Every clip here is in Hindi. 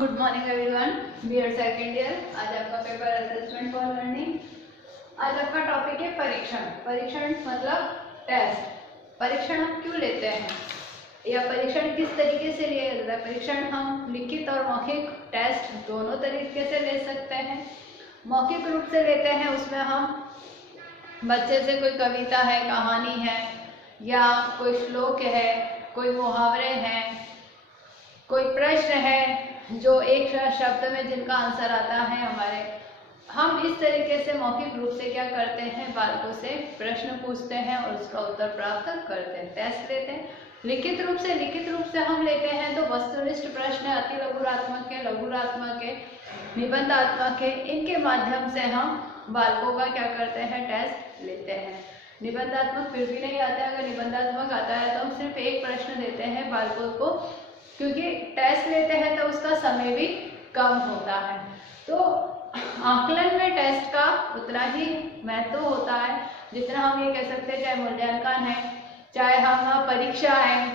Good morning everyone, BEd second year. आज आपका पेपर असेसमेंट फॉर लर्निंग। आज आपका टॉपिक है परीक्षण। परीक्षण मतलब टेस्ट। परीक्षण हम क्यों लेते हैं या परीक्षण किस तरीके से लिया जाता है। परीक्षण हम लिखित और मौखिक टेस्ट दोनों तरीके से ले सकते हैं। मौखिक रूप से लेते हैं, उसमें हम बच्चे से कोई कविता है, कहानी है या कोई श्लोक है, कोई मुहावरे हैं, कोई प्रश्न है जो एक शब्द में जिनका आंसर आता है हमारे, हम इस तरीके से मौखिक रूप से क्या करते हैं, बालकों से प्रश्न पूछते हैं और उसका उत्तर प्राप्त करते हैं, टेस्ट लेते हैं। लिखित रूप से हम लेते हैं तो वस्तुनिष्ठ प्रश्न, अति लघुरात्मक के, लघुरात्मक के, निबंधात्मक के, इनके माध्यम से हम बालकों का क्या करते हैं, टेस्ट लेते हैं। निबंधात्मक फिर भी नहीं आता है। अगर निबंधात्मक आता है तो हम सिर्फ एक प्रश्न देते हैं बालकों को, क्योंकि टेस्ट लेते हैं तो उसका समय भी कम होता है। तो आकलन में टेस्ट का उतना ही महत्व होता है जितना हम ये कह सकते हैं, चाहे मूल्यांकन है, चाहे हम परीक्षा है,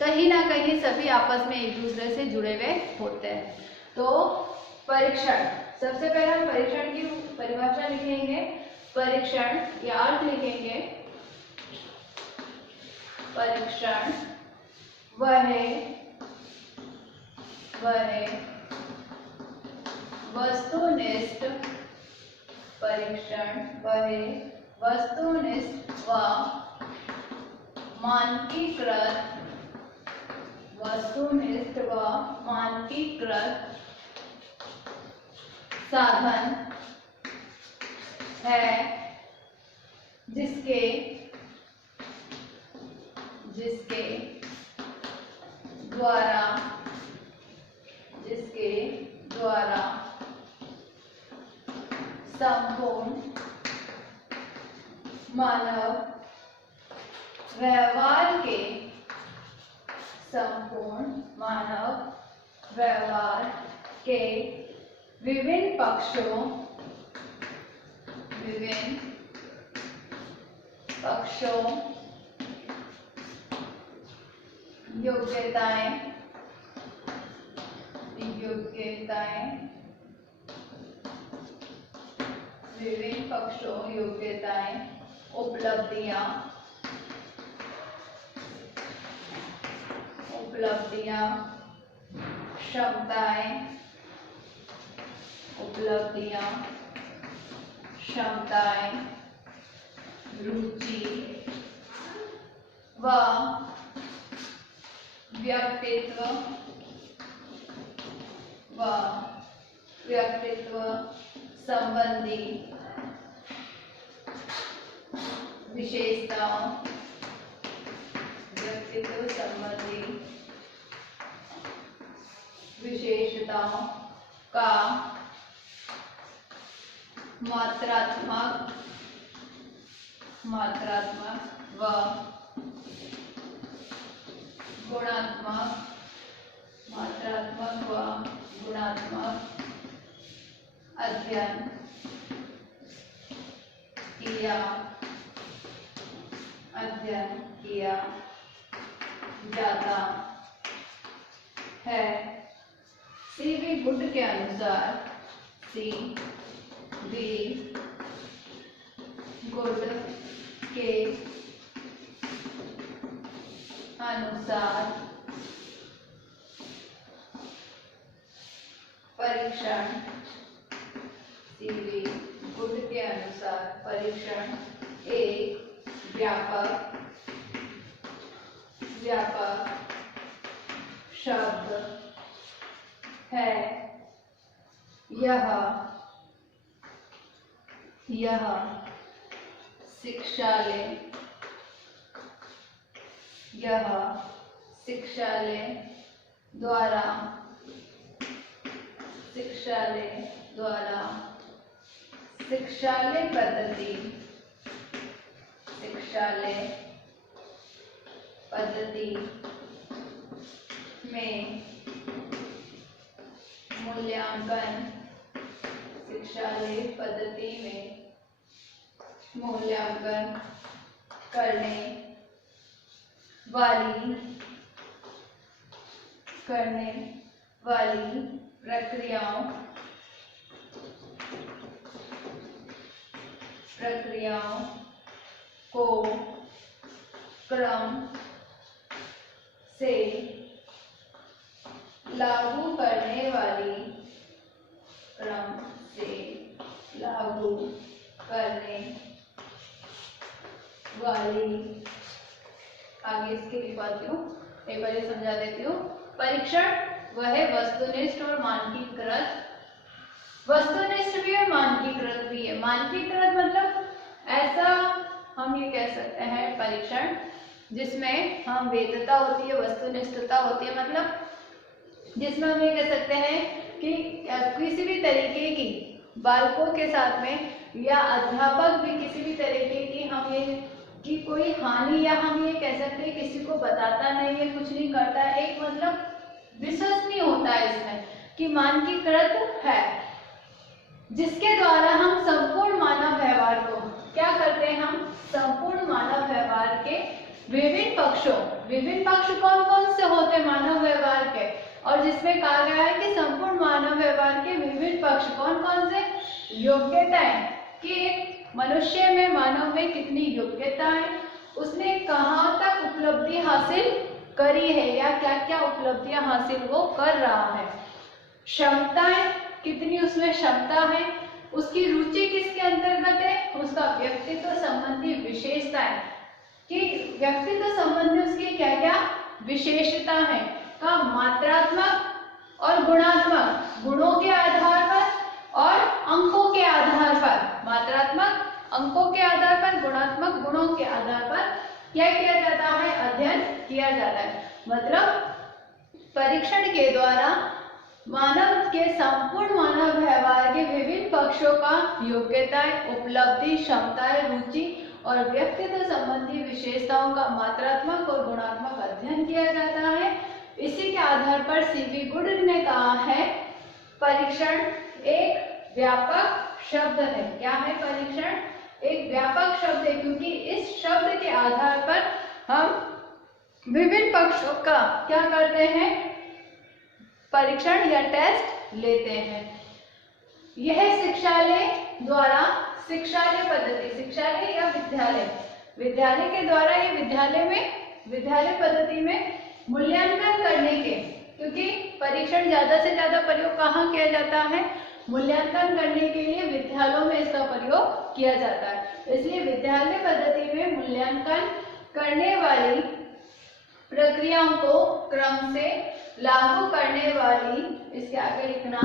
कहीं ना कहीं सभी आपस में एक दूसरे से जुड़े हुए होते हैं। तो परीक्षण, सबसे पहले हम परीक्षण की परिभाषा लिखेंगे। परीक्षण या अर्थ लिखेंगे। परीक्षण वह वस्तुनिष्ठ, परीक्षण वह वस्तुनिष्ठ व मानकीकृत, वस्तुनिष्ठ व मानकीकृत साधन है जिसके द्वारा संपूर्ण मानव व्यवहार के विभिन्न पक्षों योग्यताएं विभिन्न पक्षों योग्यताएं, उपलब्धियां, क्षमताएं, रुचि व व्यक्तित्व संबंधी विशेषताओं, का मात्रात्मक व गुणात्मक अध्ययन किया जाता है। सीवी गुड के अनुसार, परीक्षण एक व्यापक शब्द है। यह शिक्षालय द्वारा शिक्षालय पद्धति में मूल्यांकन करने वाली वाली प्रक्रियाओं को क्रम से लागू करने वाली आगे इसके लिखवाती हूँ, एक बार समझा देती हूँ। परीक्षण वह वस्तुनिष्ठ और मानकीकृत, वस्तुनिष्ठ भी है मानकीकृत भी है। मानकीकृत मतलब ऐसा हम ये कह सकते हैं परीक्षण जिसमें हम वेदता होती है, वस्तुनिष्ठता होती है, मतलब जिसमें हम ये कह सकते हैं कि किसी भी तरीके की बालकों के साथ में या अध्यापक भी किसी भी तरीके की हम ये कि कोई हानि या हम ये कह सकते हैं किसी को बताता नहीं है, कुछ नहीं करता है, एक मतलब विश्वसनीय होता है इसमें कि मानकीकृत है, जिसके द्वारा हम संपूर्ण मानव व्यवहार को क्या करते हैं, हम संपूर्ण मानव व्यवहार के विभिन्न पक्ष कौन कौन से होते हैं मानव व्यवहार के, और जिसमें कहा गया है कि संपूर्ण मानव व्यवहार के विभिन्न पक्ष कौन कौन से, योग्यताएं कि मनुष्य में मानव में कितनी योग्यता है, उसने कहाँ तक उपलब्धि हासिल करी है या क्या क्या उपलब्धियां हासिल वो कर रहा है, क्षमताएं कितनी उसमें क्षमता है, उसकी रुचि किसके अंतर्गत है, उसका व्यक्तित्व संबंधी विशेषताएं कि व्यक्तित्व संबंधी उसकी क्या क्या विशेषता है का मात्रात्मक और गुणात्मक गुणों के आधार पर और अंकों के आधार पर, मात्रात्मक अंकों के आधार पर, गुणात्मक गुणों के आधार पर क्या किया जाता है, अध्ययन किया जाता है। मतलब परीक्षण के द्वारा मानव के संपूर्ण मानव व्यवहार के विभिन्न पक्षों का योग्यताएं, उपलब्धि, क्षमताएं, रुचि और व्यक्तित्व संबंधी विशेषताओं का मात्रात्मक और गुणात्मक अध्ययन किया जाता है। इसी के आधार पर सीवी गुड ने कहा है परीक्षण एक व्यापक शब्द है। क्या है परीक्षण? एक व्यापक शब्द है, क्योंकि इस शब्द के आधार पर हम विभिन्न पक्षों का क्या करते हैं, परीक्षण या टेस्ट लेते हैं। यह शिक्षालय द्वारा, शिक्षालय पद्धति, शिक्षालय या विद्यालय के द्वारा, ये विद्यालय पद्धति में मूल्यांकन करने के, क्योंकि परीक्षण ज्यादा से ज्यादा प्रयोग कहाँ किया जाता है, मूल्यांकन करने के लिए विद्यालयों में इसका प्रयोग किया जाता है। इसलिए विद्यालय पद्धति में मूल्यांकन करने वाली प्रक्रियाओं को क्रम से लागू करने वाली, इसके आगे लिखना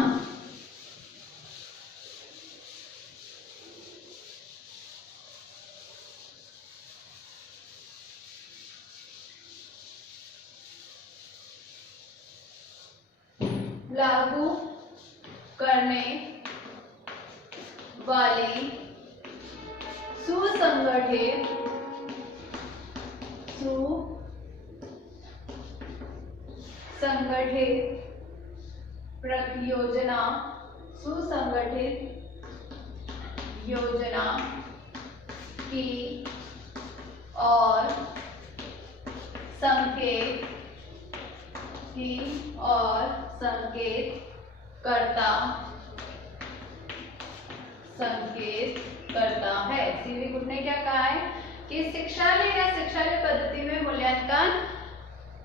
लागू करने वाली सुसंगठित योजना, सुसंगठित योजना की और संकेत करता है। सीवी गुड ने क्या कहा है कि शिक्षालय या शिक्षालय पद्धति में मूल्यांकन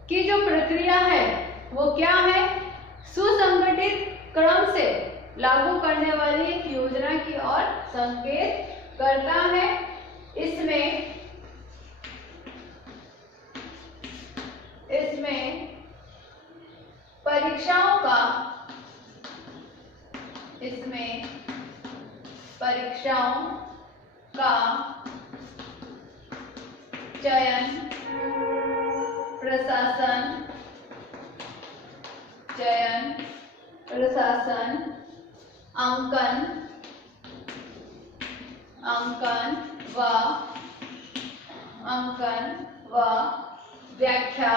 की जो प्रक्रिया है वो क्या है, सुसंगठित क्रम से लागू करने वाली एक योजना की ओर संकेत करता है। इसमें परीक्षाओं का चयन, प्रशासन, अंकन व व्याख्या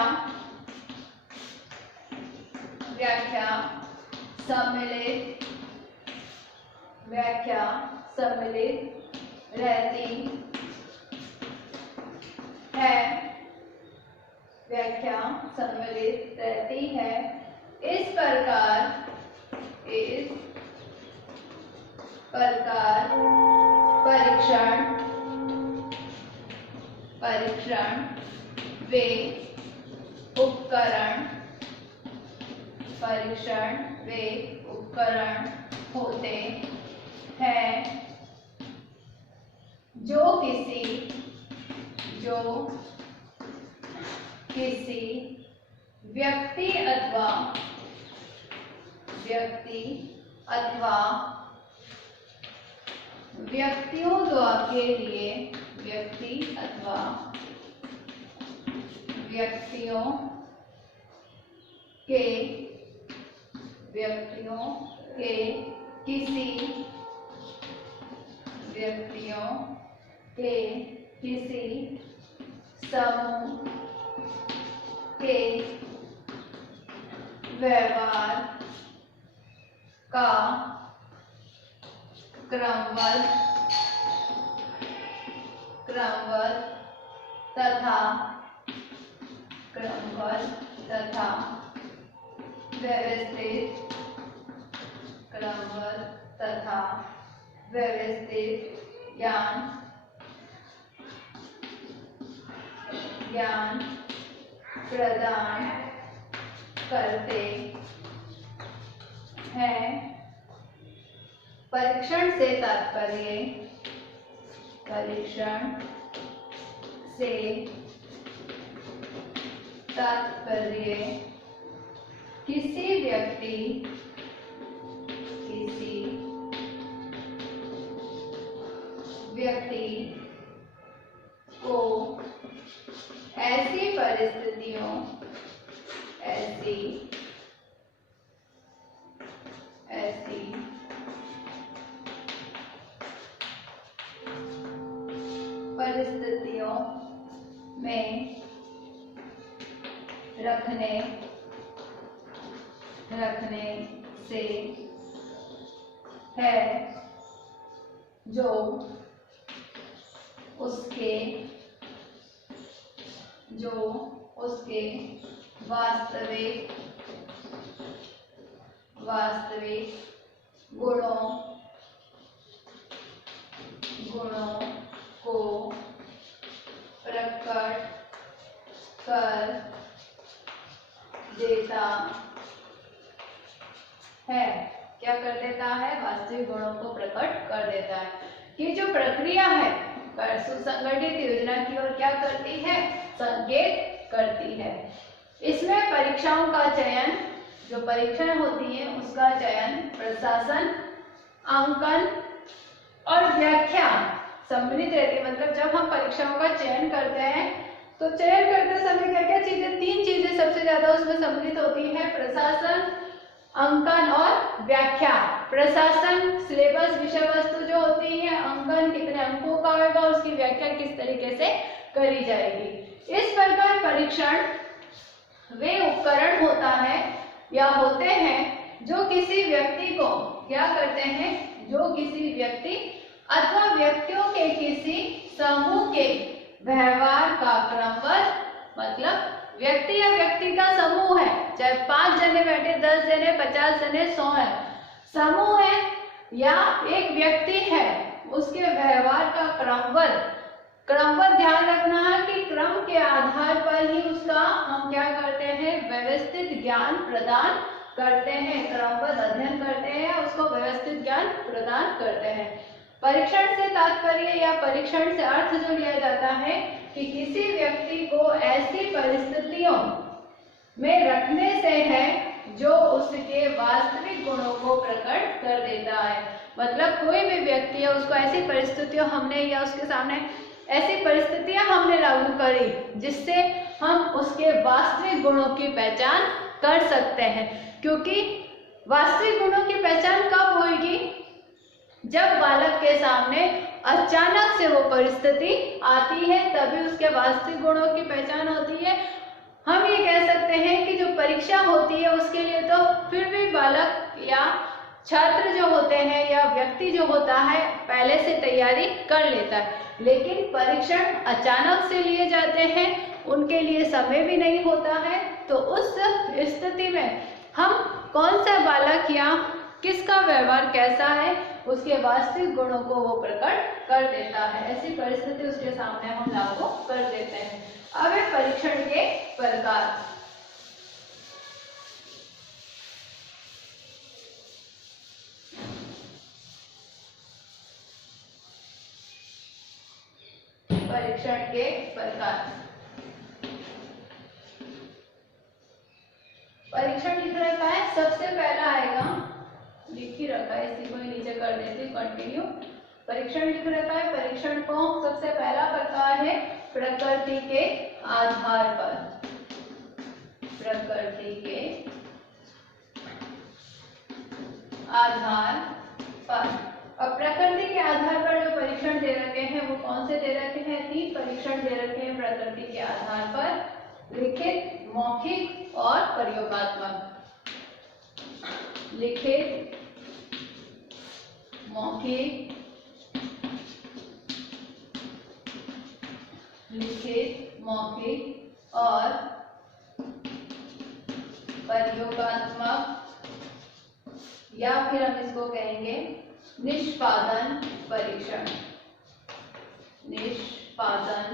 सम्मिलित रहती है। इस प्रकार प्रकार परीक्षण वे उपकरण होते हैं जो किसी व्यक्ति अथवा व्यक्तियों के किसी समूह के व्यवहार का क्रमबद्ध तथा व्यवस्थित ज्ञान प्रदान करते हैं। परीक्षण से तात्पर्य किसी व्यक्ति को ऐसी परिस्थितियों में रखने से है जो उसके वास्तविक गुणों को प्रकट कर देता है। क्या कर देता है? वास्तविक गुणों को प्रकट कर देता है। ये जो प्रक्रिया है सुसंगठित योजना की ओर क्या करती है? संकेत करती है। इसमें परीक्षाओं का चयन, जो परीक्षण होती है उसका चयन, प्रशासन, अंकन और व्याख्या सम्मिलित रहती है। मतलब जब हम परीक्षाओं का चयन करते हैं तो चयन करते समय क्या क्या चीजें, 3 चीजें सबसे ज्यादा उसमें सम्मिलित होती है, प्रशासन, अंकन और व्याख्या। प्रशासन सिलेबस, विषय वस्तु जो होती है, अंकन कितने अंकों का होगा, उसकी व्याख्या किस तरीके से करी जाएगी। इस प्रकार परीक्षण वे उपकरण होता है या होते हैं जो किसी व्यक्ति को क्या करते हैं, जो किसी व्यक्ति अथवा व्यक्तियों के किसी समूह के व्यवहार का क्रमबद्ध, मतलब व्यक्ति या व्यक्ति का समूह है, चाहे 5 जने बैठे, 10 जने, 50 जने, 100 है, समूह है या एक व्यक्ति है, उसके व्यवहार का क्रमबद्ध ध्यान रखना है कि क्रम के आधार पर ही उसका हम क्या करते हैं, व्यवस्थित ज्ञान प्रदान करते हैं, क्रमबद्ध अध्ययन करते हैं, उसको व्यवस्थित ज्ञान प्रदान करते हैं। परीक्षण से तात्पर्य या परीक्षण से अर्थ जो लिया जाता है कि किसी व्यक्ति को ऐसी परिस्थितियों में रखने से है जो उसके वास्तविक गुणों को प्रकट कर देता है। मतलब कोई भी व्यक्ति है, उसको ऐसी परिस्थितियों हमने या उसके सामने ऐसी परिस्थितियां हमने लागू करी जिससे हम उसके वास्तविक गुणों की पहचान कर सकते हैं। क्योंकि वास्तविक गुणों की पहचान कब होगी? जब बालक के सामने अचानक से वो परिस्थिति आती है, तभी उसके वास्तविक गुणों की पहचान होती है। हम ये कह सकते हैं कि जो परीक्षा होती है उसके लिए तो फिर भी बालक या छात्र जो होते हैं या व्यक्ति जो होता है पहले से तैयारी कर लेता है, लेकिन परीक्षण अचानक से लिए जाते हैं, उनके लिए समय भी नहीं होता है। तो उस स्थिति में हम कौन सा बालक या किसका व्यवहार कैसा है, उसके वास्तविक गुणों को वो प्रकट कर देता है। ऐसी परिस्थिति उसके सामने हम लागू कर देते हैं। अब है परीक्षण के प्रकार। परीक्षण के प्रकार। परीक्षण लिख रखा है, सबसे पहला आएगा, लिख ही रखा है, इसी को ही नीचे कर देती हूँ, कंटिन्यू। परीक्षण लिख रखा है, परीक्षण को सबसे पहला प्रकार है प्रकृति के आधार पर। प्रकृति के आधार पर। अब प्रकृति के आधार पर जो परीक्षण दे रखे हैं वो कौन से दे रखे हैं? 3 परीक्षण दे रखे हैं प्रकृति के आधार पर, लिखित, मौखिक और प्रयोगात्मक। लिखित, मौखिक, लिखित, मौखिक और प्रयोगात्मक, या फिर हम इसको कहेंगे निष्पादन परीक्षण। निष्पादन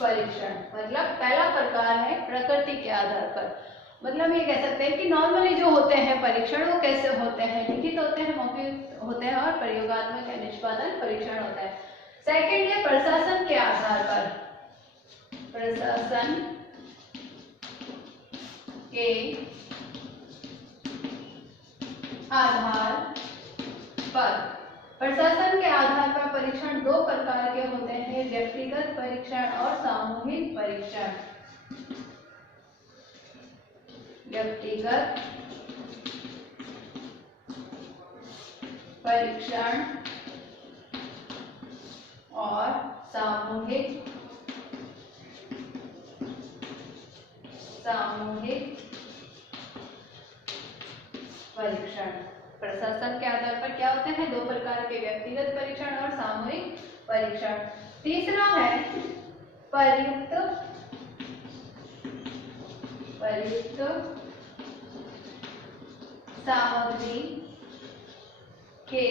परीक्षण मतलब पहला प्रकार है प्रकृति के आधार पर। मतलब ये कह सकते हैं कि नॉर्मली जो होते हैं परीक्षण वो कैसे होते हैं, लिखित होते हैं, मौखिक होते हैं और प्रयोगात्मक या निष्पादन परीक्षण होता है। सेकंड है प्रशासन के आधार पर। प्रशासन के आधार पर। प्रशासन के आधार पर परीक्षण 2 प्रकार के होते हैं, व्यक्तिगत परीक्षण और सामूहिक परीक्षण। व्यक्तिगत परीक्षण और सामूहिक परीक्षण। प्रशासन के आधार पर क्या होते हैं? 2 प्रकार के, व्यक्तिगत परीक्षण और सामूहिक परीक्षण। तीसरा है प्रयुक्त सामग्री के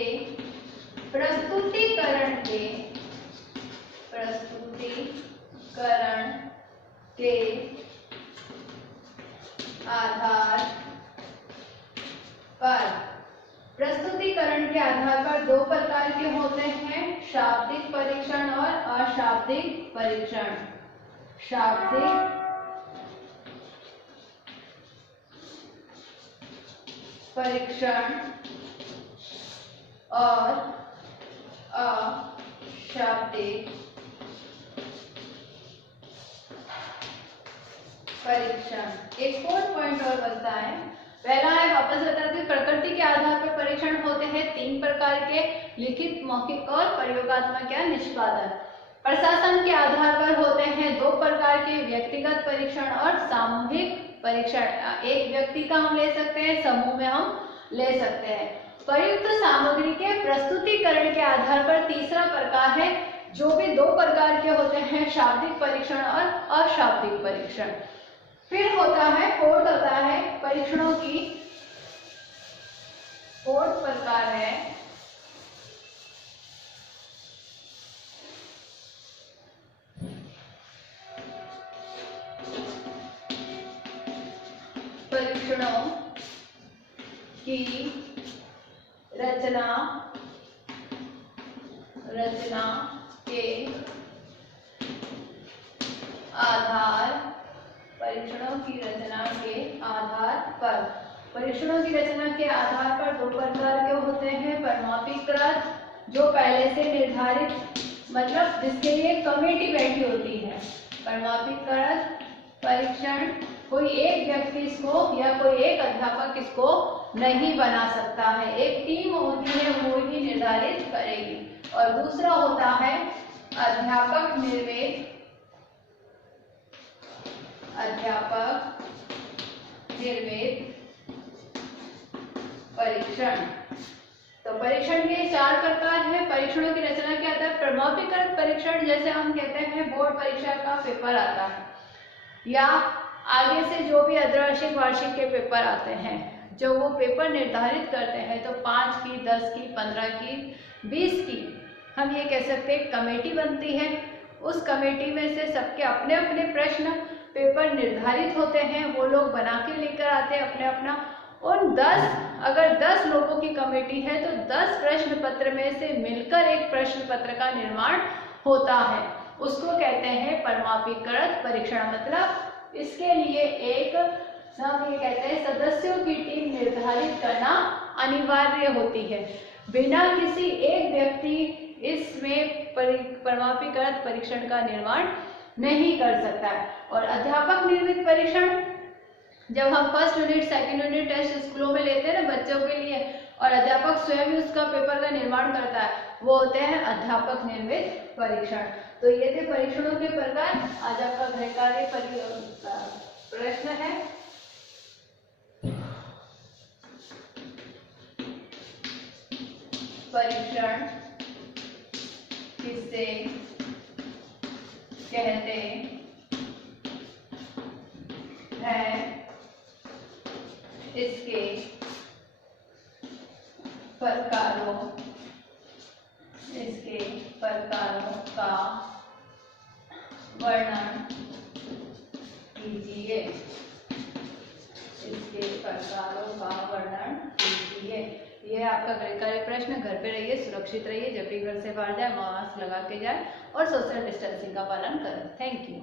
प्रस्तुतिकरण के आधार पर। प्रस्तुतिकरण के आधार पर 2 प्रकार के होते हैं, शाब्दिक परीक्षण और अशाब्दिक परीक्षण। शाब्दिक परीक्षण और अशाब्दिक परीक्षण। एक और पॉइंट और बचता है, पहला है, वापस बताते हैं, प्रकृति के आधार पर परीक्षण होते हैं 3 प्रकार के, लिखित, मौखिक और प्रयोगात्मक या निष्पादन। प्रशासन के आधार पर होते हैं 2 प्रकार के, व्यक्तिगत परीक्षण और सामूहिक परीक्षण। एक व्यक्ति का हम ले सकते हैं, समूह में हम ले सकते हैं। प्रयुक्त सामग्री के प्रस्तुतिकरण के आधार पर तीसरा प्रकार है, जो भी 2 प्रकार के होते हैं, शाब्दिक परीक्षण और अशाब्दिक परीक्षण। फिर होता है, फोर्थ होता है परीक्षणों की, फोर्थ प्रकार है परीक्षणों की रचना के आधार, परीक्षणों की रचना के आधार पर। परीक्षणों की रचना के आधार पर 2 प्रकार के होते हैं, परिमापीकृत, जो पहले से निर्धारित, मतलब जिसके लिए कमेटी बैठी होती है। परिमापीकृत परीक्षण, कोई एक व्यक्ति इसको या कोई एक अध्यापक इसको नहीं बना सकता है, एक टीम होती है वो ही निर्धारित करेगी। और दूसरा होता है अध्यापक निर्मित परीक्षण। तो परीक्षण के 4 प्रकार हैं। परीक्षणों की रचना के आधार पर परिमापीकृत परीक्षण, जैसे हम कहते हैं बोर्ड परीक्षा का पेपर आता है, या आगे से जो भी अर्धवार्षिक वार्षिक के पेपर आते हैं, जो वो पेपर निर्धारित करते हैं, तो 5 की, 10 की, 15 की, 20 की, हम ये कह सकते हैं कमेटी बनती है। उस कमेटी में से सबके अपने अपने प्रश्न पेपर निर्धारित होते हैं, वो लोग बना के लेकर आते हैं अपने अपना। उन 10, अगर 10 लोगों की कमेटी है तो 10 प्रश्न पत्र में से मिलकर एक प्रश्न पत्र का निर्माण होता है, उसको कहते हैं परमापीकृत परीक्षण। मतलब इसके लिए एक, हम ये कहते हैं, सदस्यों की टीम निर्धारित करना अनिवार्य होती है। बिना किसी एक व्यक्ति इसमें परमापीकृत परीक्षण का निर्माण नहीं कर सकता है। और अध्यापक निर्मित परीक्षण, जब हम first unit, second unit test स्कूलों में लेते हैं ना बच्चों के लिए, और अध्यापक स्वयं उसका पेपर का निर्माण करता है, वो होते हैं अध्यापक निर्मित परीक्षण। तो ये थे परीक्षणों के प्रकार। आज आपका गृह कार्य प्रश्न है, परीक्षण किसे कहते हैं, इसके प्रकारों का वर्णन कीजिए। इसके प्रकारों का वर्णन कीजिए। यह आपका गृह कार्य प्रश्न। घर पे रहिए, सुरक्षित रहिए, जब भी घर से बाहर जाए मास्क लगा के जाए और सोशल डिस्टेंसिंग का पालन करें। Thank you.